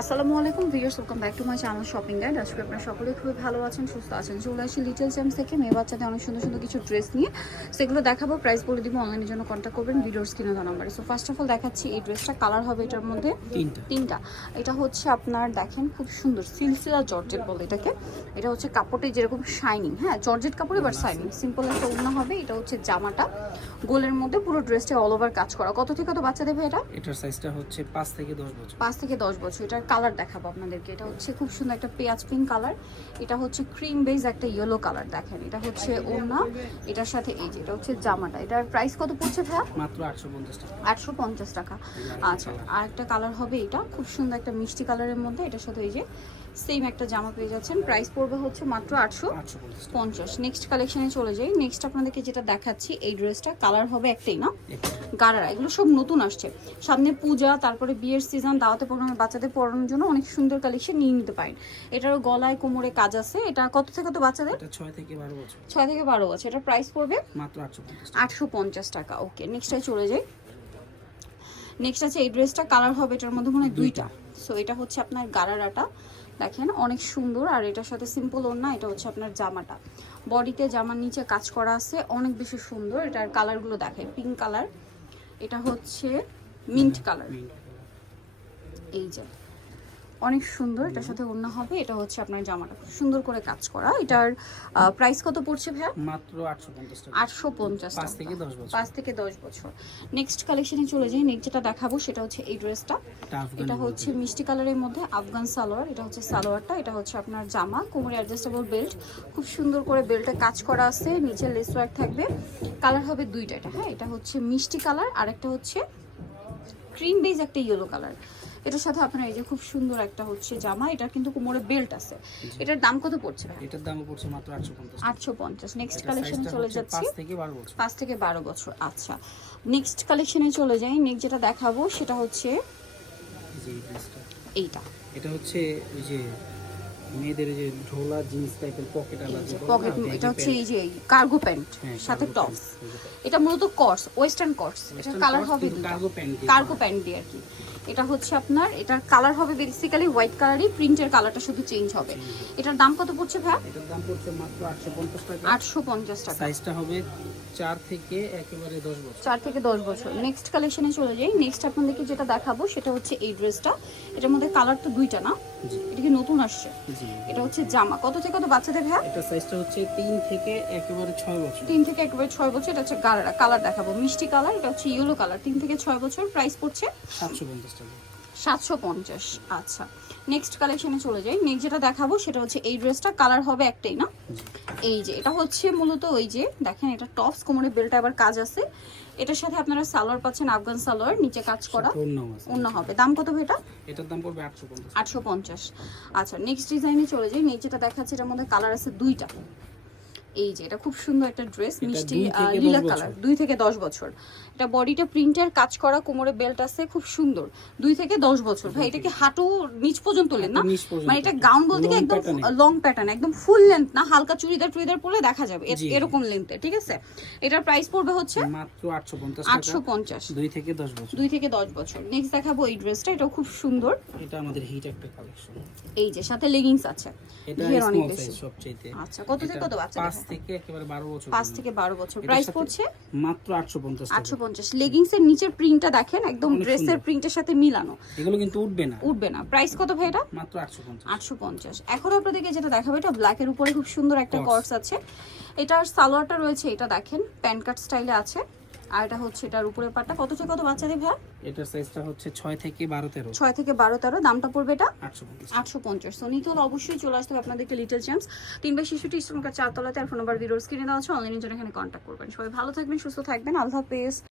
আসসালামু আলাইকুম viewers welcome back to my channel shopping guide. আজকে আপনারা সকলেই খুবই ভালো আছেন সুস্থ আছেন। চলে আসি লিটল চ্যাম্পস থেকে। মেয়ে বাচ্চাদের অনেক সুন্দর সুন্দর কিছু ড্রেস নিয়ে। সেগুলো দেখাবো প্রাইস বলে দিব অনলাইনের জন্য কন্ট্যাক্ট করবেন ভিডিওর স্ক্রিনে দেওয়া নাম্বারে। সো ফার্স্ট অফ অল দেখাচ্ছি এই ড্রেসটা। কালার হবে এটার মধ্যে তিনটা। তিনটা। এটা হচ্ছে আপনার দেখেন খুব সুন্দর সিলসিলা জর্জেট বলে এটাকে। এটা হচ্ছে কাপড়ে যেরকম শাইনিং হ্যাঁ জর্জেট কাপড়ে বাট শাইনিং সিম্পল একটা ওড়না হবে এটা হচ্ছে জামাটা। গোলের মধ্যে পুরো ড্রেসটা অল ওভার কাজ করা। কত থেকে কত বাচ্চা দেবে এটা? এটার সাইজটা হচ্ছে পাঁচ থেকে দশ বছর। পাঁচ থেকে দশ বছর। এটার কালার দেখাবো আপনাদেরকে। এটা হচ্ছে খুব সুন্দর একটা পেঁয়াজ পিঙ্ক কালার এটা হচ্ছে ক্রিম বেজ একটা ইয়েলো কালার দেখেন। এটা হচ্ছে ওনা এটার সাথে এই যে এটা হচ্ছে জামাটা। এটার প্রাইস কত পড়ছে ভাইয়া? মাত্র আটশো পঞ্চাশ টাকা। আটশো পঞ্চাশ টাকা। আচ্ছা আর একটা কালার হবে এটা। খুব সুন্দর একটা মিষ্টি কালারের মধ্যে। এটার সাথে এই যে সেম একটা জামা পেয়ে যাচ্ছেন। প্রাইস পড়বে হচ্ছে মাত্র আটশো পঞ্চাশ। নেক্সট কালেকশনে চলে যাই। নেক্সট আপনাদেরকে যেটা দেখাচ্ছি এই ড্রেসটা কালার হবে একটাই না। গারারা এগুলো সব নতুন আসছে। সামনে পূজা তারপরে বিয়ের সিজন দাওয়াতে পড়ানো বাচ্চাদের পড়ানোর জন্য অনেক সুন্দর কালেকশন নিয়ে নিতে পারেন। এটারও গলায় কোমরে কাজ আছে। এটা কত থেকে কত বাচ্চাদের? ছয় থেকে বারো বছর। ছয় থেকে বারো বছর। এটা প্রাইস পড়বে? মাত্র আটশো পঞ্চাশ টাকা। ওকে নেক্সটে চলে যাই। নেক্সট আছে এই ড্রেসটা কালার হবে এটার মধ্যে মনে হয় দুইটা। সো এটা হচ্ছে আপনার গারারাটা। দেখেন অনেক সুন্দর। আর এটার সাথে সিম্পল ওড়না এটা হচ্ছে আপনার জামাটা। বডিতে জামার নিচে কাজ করা আছে অনেক বেশি সুন্দর। এটার কালারগুলো দেখে পিঙ্ক কালার এটা হচ্ছে মিন্ট কালার এই যে। অনেক সুন্দর এটার সাথে ওড়না হবে এটা হচ্ছে আপনার জামাটা। খুব সুন্দর করে কাজ করা এটার প্রাইস কত পড়ছে ভাইয়া? মাত্র আটশো পঞ্চাশ টাকা। আটশো পঞ্চাশ পাঁচ থেকে দশ বছর। পাঁচ থেকে দশ বছর। নেক্সট কালেকশনে চলে যাই নেক্সট যেটা দেখাবো সেটা হচ্ছে এই ড্রেসটা এটা এটা হচ্ছে মিষ্টি কালারের মধ্যে আফগান সালোয়ার এটা হচ্ছে সালোয়ারটা এটা হচ্ছে আপনার জামা কোমরে অ্যাডজাস্টেবল বেল্ট খুব সুন্দর করে বেল্টে কাজ করা আছে নিচে লেস ওয়ার্ক থাকবে। কালার হবে দুইটা এটা হ্যাঁ? এটা হচ্ছে মিষ্টি কালার আর একটা হচ্ছে ক্রিম বেজ একটা ইয়েলো কালার এটার সাথে আপনার এই যে খুব সুন্দর একটা হচ্ছে জামা এটা কিন্তু কোমরে বেল্ট আছে। এটার দাম কত পড়ছে এটার দাম পড়ছে মাত্র আটশো পঞ্চাশ। আটশো পঞ্চাশ। নেক্সট এটার কালেকশনে চলে যাচ্ছি। পাঁচ থেকে বারো বছর। পাঁচ থেকে বারো বছর আচ্ছা। নেক্সট কালেকশনে চলে যাই। নেক্সট যেটা দেখাবো সেটা হচ্ছে এই এই এইটা। এটা হচ্ছে ওই যে মেয়েদের যে ঝোলা জিন্স টাইপের পকেট আলা যে পকেট এটা হচ্ছে এই যে কার্গো প্যান্ট সাথে টপস এই যে এটা মূলত কর্স ওয়েস্টার্ন কর্স এটা কালার হবে pant দিয়ে কার্গো প্যান্ট দিয়ে আর কি। এটা হচ্ছে আপনার এটার কালার হবে বেসিক্যালি হোয়াইট কালারই প্রিন্টের কালারটা শুধু চেঞ্জ হবে। এটার দাম কত পড়ছে ভাই এটার দাম পড়ছে মাত্র আটশো পঞ্চাশ টাকা। আটশো পঞ্চাশ টাকা। সাইজটা হবে চার থেকে একেবারে দশ বছর। চার থেকে দশ বছর। নেক্সট কালেকশনে চলে যাই। নেক্সট আপনাদেরকে যেটা দেখাবো সেটা হচ্ছে এই ড্রেসটা এটার মধ্যে কালার তো দুইটা না? এটা কি নতুন আসছে। জি। এটা হচ্ছে জামা। কত থেকে কত বাচ্চাদের ভাই এটা সাইজটা হচ্ছে তিন থেকে একেবারে ছয় বছর। তিন থেকে একেবারে ছয় বছর। এটা হচ্ছে গালারা কালার দেখাবো। মিষ্টি কালার এটা হচ্ছে ইয়েলো কালার তিন থেকে ছয় বছর। প্রাইস পড়ছে সাতশো পঞ্চাশ টাকা। সাতশো পঞ্চাশ আচ্ছা। নেক্সট কালেকশনে চলে যাই। নেক্সট যেটা দেখাবো সেটা হচ্ছে এই ড্রেসটা কালার হবে একটাই না? এই যে এটা হচ্ছে মূলত ওই যে দেখেন এটা টপস কোমরে বেল্ট আবার কাজ আছে। এটার সাথে আপনারা সালোয়ার পাচ্ছেন আফগান সালোয়ার নিচে কাজ করা। অন্য হবে। দাম কত এটা? এটার দাম পড়বে আটশো পঞ্চাশ। আটশো পঞ্চাশ। আচ্ছা নেক্সট ডিজাইনে চলে যাই। নেক্সট যেটা দেখাচ্ছে এটার মধ্যে কালার আছে দুইটা। এই যে এটা খুব সুন্দর একটা ড্রেস মিষ্টি লিলা কালার দুই থেকে দশ বছর। এটা বডিটা প্রিন্টের কাজ করা কোমরে বেল্ট আছে খুব সুন্দর। দুই থেকে দশ বছর। ভাই এটা কি হাঁটু নিচ পর্যন্ত লেন না। মানে এটা গাউন বলতে কি একদম লং প্যাটার্ন একদম ফুল লেন্থ না? হালকা চুড়িদার টুড়িদার পরলে দেখা যাবে। এরকম লেন্থে ঠিক আছে? এটার প্রাইস পড়বে হচ্ছে মাত্র আটশো পঞ্চাশ দুই থেকে দশ বছর। দুই থেকে দশ বছর। নেক্সট দেখাবো এই ড্রেসটা এটাও খুব সুন্দর। এটা আমাদের হিট একটা কালেকশন এই যে সাথে লেগিংস আছে। এটা স্মল সাইজ সবচেয়ে আচ্ছা কত থেকে কত? বাচ্চা থেকে একেবারে বারো বছর পাঁচ থেকে বারো বছর। এটার প্রাইস পড়ছে? মাত্র আটশো পঞ্চাশ আটশো টাকা পঞ্চাশ। লেগিংস এর নিচের প্রিন্টটা দেখেন একদম ড্রেসের প্রিন্টের সাথে মিলানো। এগুলো কিন্তু উঠবে না। উঠবে না। প্রাইস কত ভাই এটা? মাত্র আটশো পঞ্চাশ। আটশো পঞ্চাশ। এখন আপনাদেরকে যেটা দেখাবো এটা ব্ল্যাকের উপরে খুব সুন্দর একটা কর্স আছে। এটার সালোয়ারটা রয়েছে এটা দেখেন প্যান কাট স্টাইলে আছে। আর এটা হচ্ছে এটার উপরে পাটটা। কত থেকে কত বাচ্চাদের ভাই? এটার সাইজটা হচ্ছে ছয় থেকে বারো তেরো। ছয় থেকে বারো তেরো। দামটা পড়বে এটা? আটশো পঞ্চাশ। সো পঞ্চাশ। তো নিতে হলে অবশ্যই চলে আসতে হবে আপনাদেরকে লিটল চ্যাম্পস তিন বাই শিশুটি স্টোনকার চারতলাতে আর ফোন নাম্বার ভিডিওর স্ক্রিনে দেওয়া আছে অনলাইনের জন্য এখানে কন্ট্যাক্ট করবেন। সবাই ভালো থাকবেন সুস্থ থাকবেন। আল্লাহ হাফেজ।